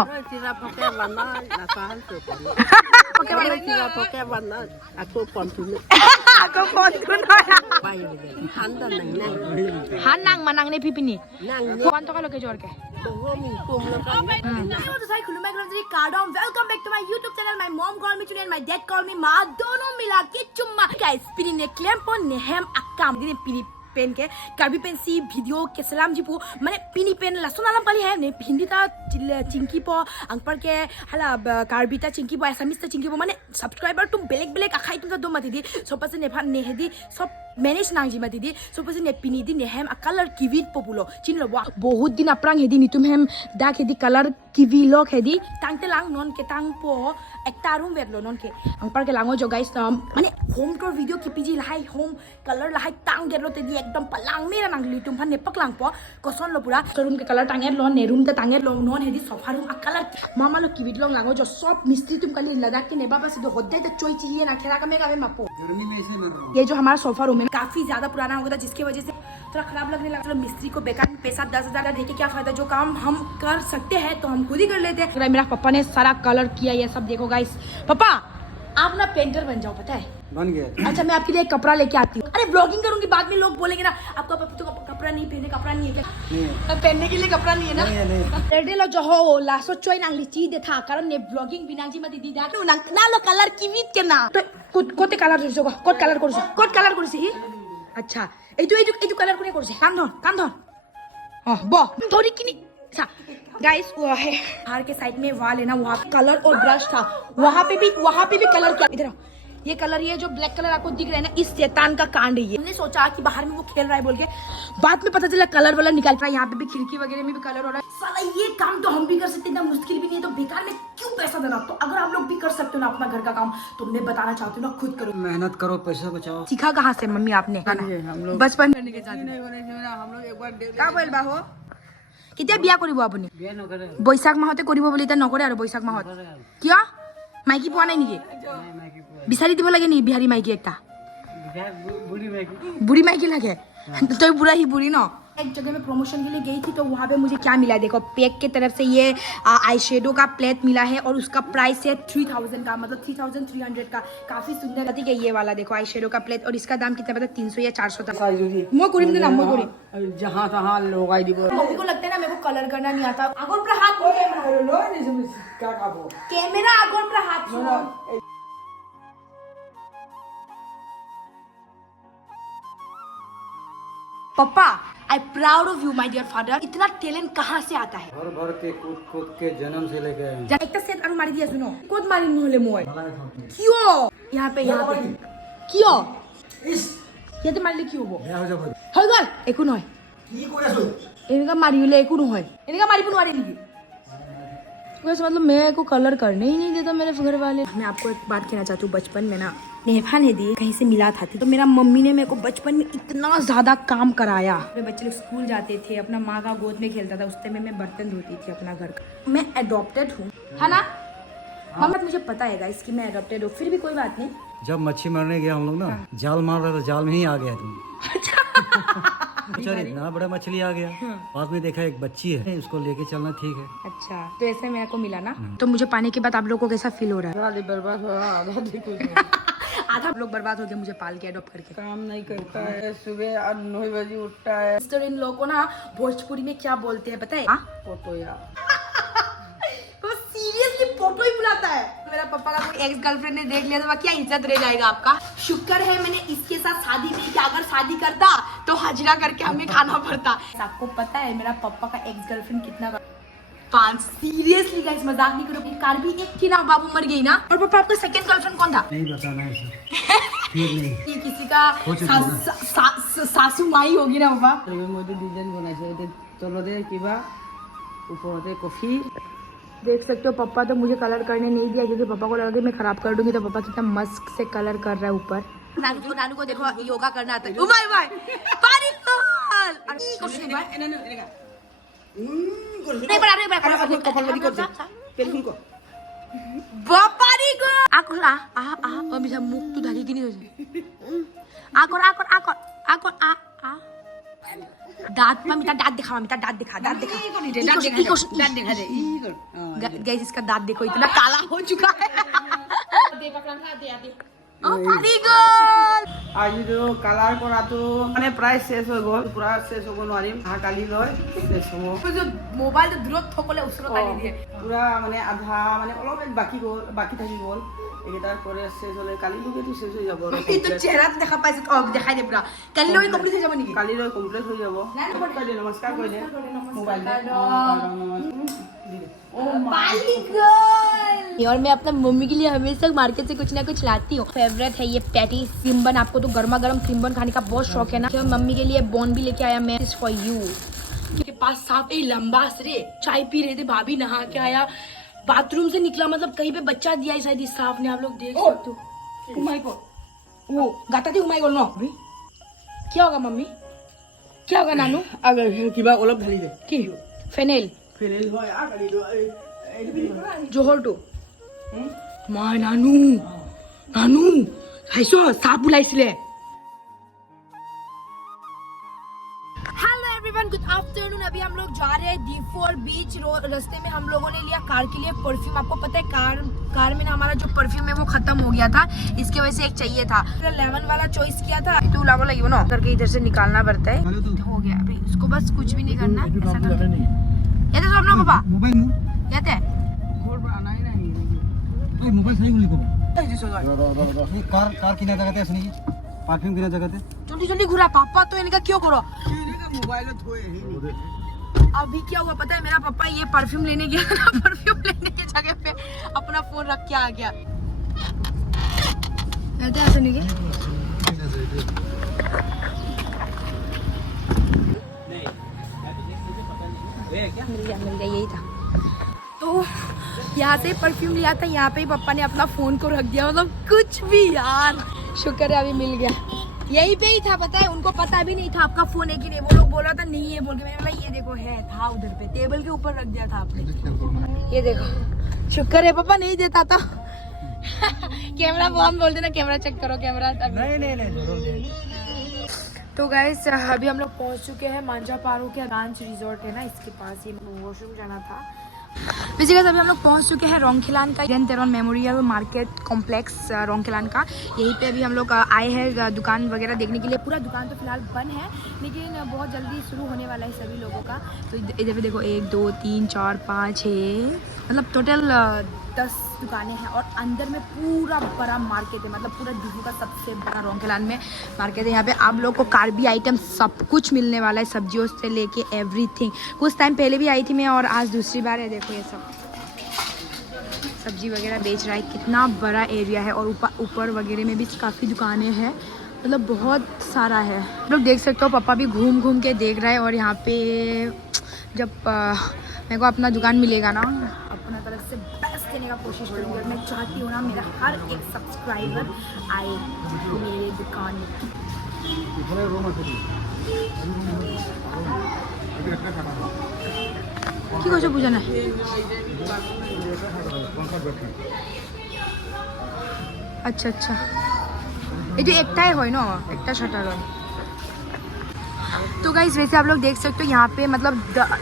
Sila pakai warna nasahan tuh. Pakai warna Sila pakai warna aku kontinu. Aku kontun ya. Baik gitu. Handa nang. Hanang manang ne pipini. Nang. Kwan to kalo ke jor ke. Romi kum lakan. Welcome back to my YouTube channel. My mom called me today and my dad called me Ma. दोनों मिला के चुम्मा. Guys, पिनी ने claim पो नेहम अक्काम. दिने पिनी pen के कार्बी पेन सी वीडियो के सलाम जी पो मैंने पिनी पेन लसुन आलम पाली है ने हिंदी ता चिंकी पो अंकपर के हला कार्बी ता चिंकी पो एसामिस ता चिंकी पो मैंने सब्सक्राइबर तुम बेलेग बेलेग अखाई तुम ता दो मत दी सोपा से नेफा नेहदी सब मैनेज नांग जी मत दी सोपा से ने पिनी दी नेहम अ कलर किवीट पपुलो चिन लो बहुत दिन अपरांग हेदी नि तुम हम दाग हेदी कलर किवी लोग हेदी तांगते लांग नॉन के तांग पो एक तारूम वेट लो नॉन के अंकपर के लांगो जो गाइस मैंने होम टूर वीडियो किपीजी लहाई होम कलर लहाई तांग गेलो ते दी एकदम पलांग मेरा नांगली तुम फन नेपक लांग पो कोसन लो पूरा रूम के कलर टांगे लो ने रूम ते टांगे लो नॉन हेदी सोफा रूम अ कलर मामा लो किवीट लोग लांगो जो सब मिस्त्री तुम कल लद्दाख के नेबा पास दो होदे ते चोई चाहिए ना खेरा का मेगा में मापो गर्मी में ऐसे मर रहा हूँ। ये जो हमारा सोफा रूम है काफी ज्यादा पुराना हो गया था जिसकी वजह से थोड़ा खराब लगने लगा। चलो मिस्त्री को बेकार में पैसा 10,000 देके क्या फायदा, जो काम हम कर सकते हैं तो हम खुद ही कर लेते हैं। मेरा पापा ने सारा कलर किया ये सब देखो गाइस। पापा आप ना पेंटर बन जाओ, पता है बन गया। अच्छा मैं आपके लिए एक कपड़ा लेके आती हूँ। अरे ब्लॉगिंग करूंगी बाद में लोग बोलेंगे ना आपका तो कपड़ा नहीं पहने, कपड़ा नहीं है क्या? पहनने के लिए कपड़ा नहीं है ना? रेडी लो जो हो लासो चोई नांगली चीज था कारण ने ब्लॉगिंग बिनाजी मत दी दा ना लो कलर किवित के ना तो कोते कलर करছো কোট কালার করছি আচ্ছা এইটো कलर কোনে করছে কান ধর ব ধরি কিনি अच्छा गाइस वो है बाहर के साइड में वॉल है ना, वहाँ कलर और ब्रश था, वहाँ पे भी कलर किया। इधर ये कलर, ये जो ब्लैक कलर आपको दिख रहा है ना, इस शैतान का कांड है ये। हमने सोचा कि बाहर में वो खेल रहा है बोल के, बाद में पता चला कलर वाला निकाल रहा है। यहाँ पे भी खिड़की वगैरह में भी कलर हो रहा है। साला ये काम तो हम भी कर सकते हैं, इतना मुश्किल भी नहीं है, तो बेकार में क्यों पैसा देना। तो अगर आप लोग भी कर सकते हो ना अपना घर का काम, तो मैं बताना चाहती हूँ ना खुद करो, मेहनत करो, पैसा बचाओ। सीखा कहाँ से मम्मी आपने? हम लोग बचपन करने के साथ हम लोग एक बार क्या बोल बाहो কেতিয়া বিয়া কৰিব আপুনি? বৈশাখ মাহতে কৰিব বুলি এতিয়া নকৰে আৰু বৈশাখ মাহত কিয়? মাইকী পোৱা নাই নেকি? বিচাৰি দিব লাগে নেকি বিহাৰী মাইকী একটা? बुढ़ी माइकी लगे तो बुरा ही बुरी ना। एक जगह में प्रमोशन के लिए गई थी तो वहाँ पे मुझे क्या मिला देखो, पैक के तरफ से ये आई शेडो का प्लेट मिला है और उसका प्राइस है 3000 का, मतलब 3300 का। काफी सुंदर है ये वाला देखो आई शेडो का प्लेट, और इसका दाम कितना पता? 300 या 400 था। मैं करीम देना मैं करीम जहाँ तहाँ लोग आई दी। मम्मी को लगता है ना मेरे को कलर करना नहीं आता। आगोर पर हाथ कैमरा आगोर पर हाथ पापा I proud of you my dear father. इतना टैलेंट कहाँ से आता है? भर भर के कूद के जन्म से लेके आए। একটা সেট আর মারি দিয়া শুনো কোদ মারি নহলে মই কিয় यहाँ पे কিয় ইয়াতে মারিলে কি হবো? হৈ গল একো নহয়। কি কৰি আছো? এনেকা মারিলে একো নহয়, এনেকা মারিব নোৱাৰে নেকি? वैसे मतलब मेरे को कलर करने ही नहीं देता मेरे घर वाले। मैं आपको एक बात कहना चाहती हूँ, बचपन में ना नेहा ने दी कहीं से मिला था तो मेरा मम्मी ने मेरे को बचपन में इतना ज्यादा काम कराया। मेरे बच्चे लोग स्कूल जाते थे, अपना माँ का गोद में खेलता था, उस टाइम में मैं बर्तन धोती थी अपना घर का। मैं अडॉप्टेड हूँ है ना मम्मा? मुझे पता है गाइस कि मैं अडॉप्टेड हूँ, फिर भी कोई बात नहीं। जब मच्छी मारने गया हम लोग ना, जाल मार रहा था, जाल में ही आ गया तुम। बेचारी इतना बड़ा मछली आ गया, बाद में देखा एक बच्ची है, उसको लेके चलना ठीक है। अच्छा तो ऐसे मेरे को मिला ना, तो मुझे पाने के बाद आप लोगों को कैसा फील हो रहा है? बर्बाद हो रहा आधा लोग बर्बाद हो गए मुझे पाल के अडॉप्ट करके। काम नहीं करता है, सुबह 9 बजे उठता है। सिस्टर इन लोगों को ना भोजपुरी में क्या बोलते हैं पता है? फोटो यार तो सीरियसली फोटो ही बुलाता है। मेरा पापा का कोई एक्स गर्लफ्रेंड ने देख लिया तो क्या इज्जत रह जाएगा आपका? शुक्र है मैंने इसके साथ शादी नहीं किया, अगर शादी करता तो हाजिरा करके हमें खाना पड़ता। आपको पता है मेरा पापा का एक्स गर्लफ्रेंड कितना 5? सीरियसली गाइस मजाक नहीं करो, कार भी एक थी ना, बाबू मर गई ना। और पापा आपका सेकंड गर्लफ्रेंड कौन था? नहीं बताना है सर। फिर नहीं किसी का सासू माई होगी ना पापा। मुझे डिजाइन बना चाहिए चलो दे किबा ऊपर कॉफी। देख सकते हो पापा तो मुझे कलर करने नहीं दिया क्योंकि पापा को लगा कि मैं खराब कर दूंगी, तो पापा कितना मस्त से कलर कर रहा है ऊपर। नानू को देखो योगा करना आता है। पानी कुछ नहीं भाई नहीं बना बापारी को आकर अभी सब मुख तो ढकी की नहीं हो দাঁত মামি তার দাঁত দেখা, মামি তার দাঁত দেখা, दांत देखा दांत दिखा दे ई कर गाइस इसका दांत देखो इतना काला हो चुका है very good আজি তো কালার কৰাটো মানে প্ৰায় শেষ হৈ গ'ল পুৰা শেষ হ'ব নোৱাৰিম কালি লৈ শেষ হ'ব जो मोबाइल तो दूरत थकले ওচৰত আনি দিয়ে পুৰা মানে আধা মানে অলপ বাকি থাকি গ'ল এইকেইটা কৰে শেষ হ'লে কালিলৈকেতো শেষ হৈ যাব এই তো চেহারা দেখা পাইছে অ দেখাই দে পুরা কালি লৈ কমপ্লিট হৈ যাব নেকি কালিলৈ কমপ্লিট হৈ যাব নমস্কাৰ কৈ দে মোবাইল और मैं अपना मम्मी के लिए हमेशा मार्केट से कुछ ना कुछ लाती हूँ। फेवरेट है ये पैटी सिम्बन। आपको तो गर्मा गर्म सिम्बन खाने का बहुत शौक है ना। तो मम्मी के लिए बोन भी लेके आया मैं फॉर यू। के पास साफ एक लंबा रे चाय पी रहे थे, भाभी नहा के आया, बाथरूम से निकला, मतलब कहीं पे बच्चा दिया है शायद इस साफ ने, आप लोग देख सकते हो। उमाई को वो गाता थी उमाई को नो क्या होगा मम्मी, क्या होगा नानू? अगर किबा अलप ढाली दे की फेनेल फेनेल হয় আ কালি জোহৰটো মই নানু নানু চাইছ চাপ ওলাইছিলে। Hello everyone, good afternoon. अभी हम लोग जा रहे हैं D4 बीच। रास्ते में हम लोगों ने लिया कार के लिए परफ्यूम। आपको पता है कार में ना हमारा जो परफ्यूम है वो खत्म हो गया था, इसके वजह से एक चाहिए था। लेमन वाला चॉइस किया था। तो लागो लगी ना करके इधर से निकालना पड़ता है। हो गया अभी उसको, बस कुछ भी नहीं करना। ये तो अपना पापा मोबाइल ये थे मोबाइल सही नहीं कार किना जगह असनी परफ्यूम किना जगह जल्दी जल्दी घुरा पापा, तो इनका क्यों करो। मोबाइल थोए अभी क्या हुआ पता है, मेरा पापा ये परफ्यूम लेने गया था, परफ्यूम लेने की जगह पे अपना फोन रख के आ गया। ऐसे नहीं मिल गया यही था। तो यहाँ से परफ्यूम लिया था, यहाँ पे ही पापा ने अपना फोन को रख दिया। मतलब कुछ भी यार, शुक्र है अभी मिल गया। यही पे ही था, पता है उनको पता भी नहीं था आपका फोन है कि नहीं। वो लोग बोला था नहीं है बोल के, मैंने बोला ये देखो है, था उधर पे टेबल के ऊपर रख दिया था आपने। ये देखो, शुक्र है पापा नहीं देता था। कैमरा बॉम बोल देना, कैमरा चेक करो कैमरा। नहीं तो गाइस अभी हम लोग पहुंच चुके हैं मांझा पारो के रांच रिजॉर्ट है ना, इसके पास ही वॉशरूम जाना था। वैसे गाइस अभी हम लोग पहुंच चुके हैं रोंगखिलान का तेरन मेमोरियल मार्केट कॉम्प्लेक्स रोंगखिलान का। यहीं पे अभी हम लोग आए हैं दुकान वगैरह देखने के लिए। पूरा दुकान तो फिलहाल बंद है, लेकिन बहुत जल्दी शुरू होने वाला है सभी लोगों का। तो इधर पे देखो 1 2 3 4 5 6 मतलब टोटल 10 दुकानें हैं। और अंदर में पूरा बड़ा मार्केट है, मतलब पूरा दिल्ली का सबसे बड़ा रोंगखिलान में मार्केट है। यहाँ पे आप लोग को कार्बी आइटम सब कुछ मिलने वाला है, सब्जियों से लेके एवरीथिंग। कुछ टाइम पहले भी आई थी मैं और आज दूसरी बार है। देखो ये सब सब्जी वगैरह बेच रहा है। कितना बड़ा एरिया है, और ऊपर वगैरह में भी काफ़ी दुकानें हैं, मतलब बहुत सारा है। आप लोग देख सकते हो पापा भी घूम घूम के देख रहा है। और यहाँ पे जब मेरे को अपना दुकान मिलेगा ना, अपना तरफ से बेस्ट देने का कोशिश करूँगी। और मैं चाहती हूँ ना मेरा हर एक सब्सक्राइबर आए मेरे दुकान में। কি কৈছে বুঝা নাই। আচ্ছা আচ্ছা, ये एकटाई হয় ना, एकटा शटर है। तो गाइस वैसे आप लोग देख सकते हो यहाँ पे मतलब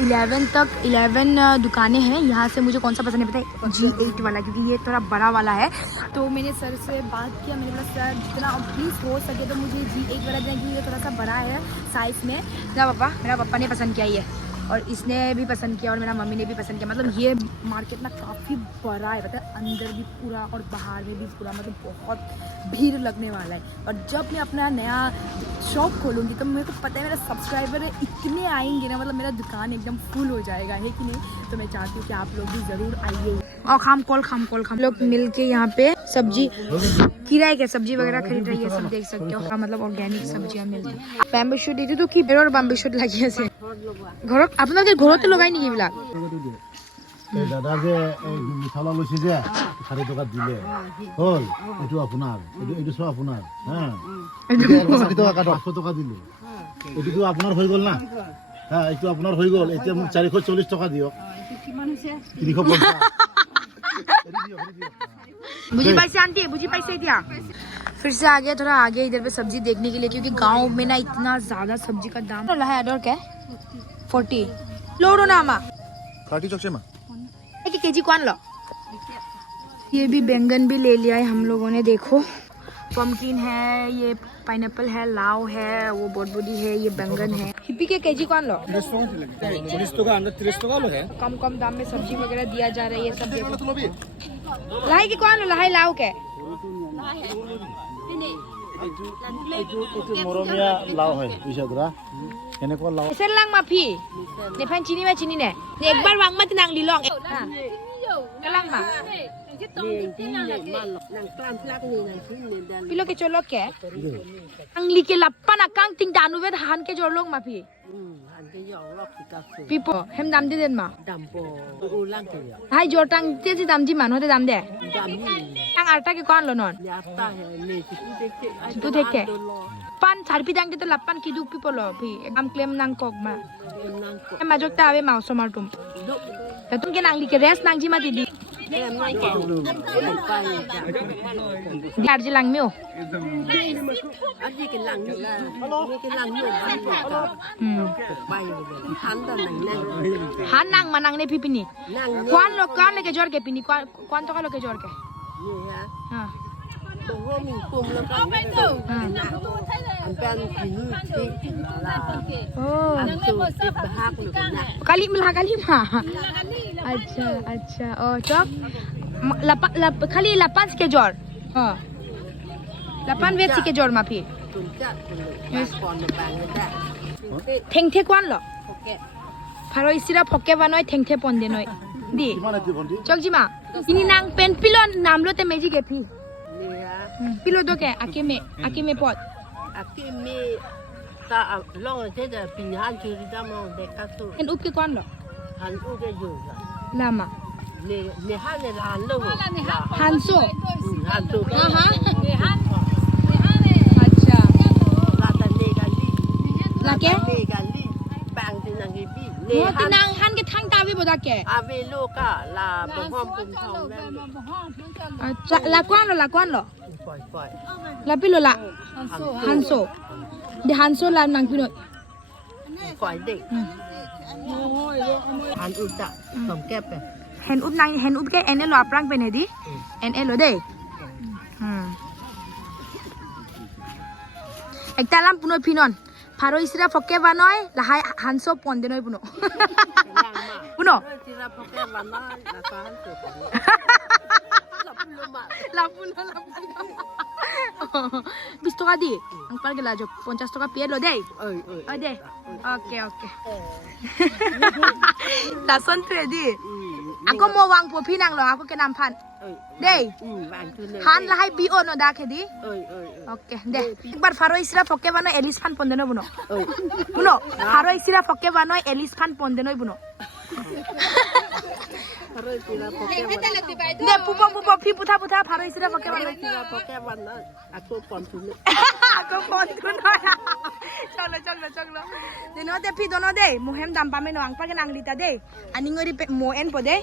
11 दुकानें हैं। यहाँ से मुझे कौन सा पसंद है पता है, G8 वाला, क्योंकि ये थोड़ा बड़ा वाला है। तो मैंने सर से बात किया, मैंने बोला सर जितना प्लीज़ हो सके तो मुझे G8 वाला दें, क्योंकि ये थोड़ा सा बड़ा है साइज़ में। मेरा पापा ने पसंद किया ये, और इसने भी पसंद किया, और मेरा मम्मी ने भी पसंद किया। मतलब ये मार्केट ना काफ़ी बड़ा है, पता है अंदर भी पूरा और बाहर में भी पूरा, मतलब बहुत भीड़ लगने वाला है। और जब मैं अपना नया शॉप खोलूँगी तो मेरे को पता है मेरा सब्सक्राइबर इतने आएंगे ना, मतलब मेरा दुकान एकदम फुल हो जाएगा, है कि नहीं। तो मैं चाहती हूँ कि आप लोग भी ज़रूर आइए। और खाम लोग मिल के यहाँ पे सब्जी किराए के सब्जी वगैरह खरीद रही है, सब देख सकते हो। मतलब ऑर्गेनिक सब्जियाँ मिलती है। बैम्बू शूट এইটো তো কি বেৰৰ बैम्बू शूट লাগি আছে ঘৰত। আপোনালোকে ঘৰতে লগাই নেকি এইবিলাক? দাদা যে মিঠালা লৈছে যে 4 টকা দিলে হল, এইটো আপোনাৰ, এইটো সব আপোনাৰ। হ্যাঁ 5 টকা কাটো, 800 টকা দিলো, এইটো আপোনাৰ হৈ গল না। হ্যাঁ এইটো আপোনাৰ হৈ গল। এতিয়া মোক 440 টকা দিয়ক। কিমান হৈছে? 350। বুঝি পাইছে আন্টি, বুঝি পাইছে এতিয়া। फिर से आ गया थोड़ा आगे इधर पे सब्जी देखने के लिए, क्योंकि गांव में ना इतना ज्यादा सब्जी का दाम है। अडोर क्या 40 लोडो ना आमा 30 चौक से माँ एक केजी कौन लो। ये भी बैंगन भी ले लिया है हम लोगों ने, देखो पम्पकिन है, ये पाइनएप्पल है, लाव है, वो बोरबोटी है, ये बैंगन है। हिप्पी के केजी कौन लो। 30 টাকা লো है कम कम दाम में सब्जी वगैरह दिया जा रहा है, ये सब देखो। लाई के कौन लो, लाई लाव के মৰমীয়া লাও হয় বুজিছা ধৰা এনেকুৱা লাও Sen lang mapi. Ne pan chini ma chini ne. Ne ek bar wang ma tinang lilong. Kalang ma. Pilo ke cholo ke. Ang li ke lappan akang ting danu vet han ke jorlong mapi. Pipo hem dam de den ma. Hai jortang te si dam ji man hote dam de. Ang arta ke kon lo non. Tu thek ke. Pan sarpi dang de to lappan ki duk pipo lo phi. Am claim nang kok ma. Em ma jok ta ave mau so mar tum. Ta tum ke nang li ke rest nang ji ma di. Diar ji lang meo. Han nang manang ne pipini. Kwan lo ke jor ke pini kwan to ka lo ke jor ke. Ha. Oh. Kali milah kali mah. अच्छा अच्छा और चौक खाली लपान के जोर हाँ लपान vetch के जोर माफी थेंगथे कौन लो फारो इसिरा फके बनोय थेंगथे पंदे नोय दी चौक जी माँ इनी नांग पेन पिलो नाम लो ते मेजी के पी पिलो दो के आके में पॉट आके में ता लोग थे ज पिनहान चुरी दा मो देखा तो इन उप के कौन लो हान उ के जो लामा ने हान ने हान लो हांसो हाँ हाँ अच्छा लाता ने गाली लाके ने गाली बैंग ते नंगे बी वो तिनांग हान के थांग तावी बोदा के आवे लो का ला बहम पुम थों ले अच्छा ला कौन लो पॉय ला पिलो ला हांसो de hanso la nang pino पॉय दे हान उ ता tom kep pe hen up ke ene lo aprang pe ne di ene lo de ekta lam puno pinon pharo isira fokke banoi la hai hanso ponde noi puno puno tira poke bana la kan to la puno 20 টাকা দি ang par gela jo 50 টাকা pie lo de oi de okay dason tu di ako mo wang po pinang lo ako ke nam phan de bang tu ne han la hai bi ono da ke di okay de ekbar faro isra fokke bano elis phan ponde no buno faro isra fokke bano elis phan ponde no buno de pupo phi putha faro isra fokke bano poke bana aku pon tu ne ako pon tu no chalo de no de phi dono de mohem dam pa me no ang pa ke nang lita de ani ngori mo en po de